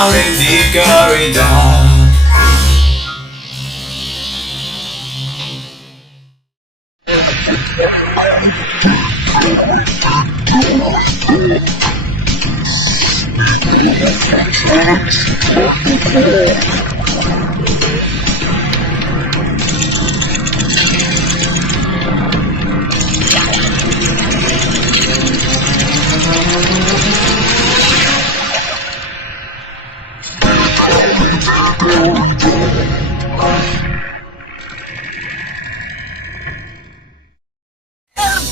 Hickory dickory dock.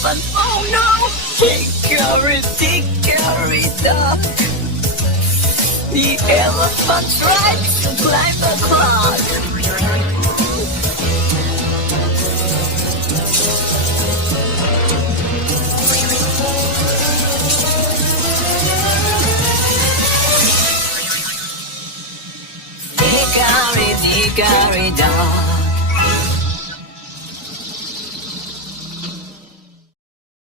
But oh no! Hickory dickory dock. The elephant tries to climb across. Hickory dickory dock.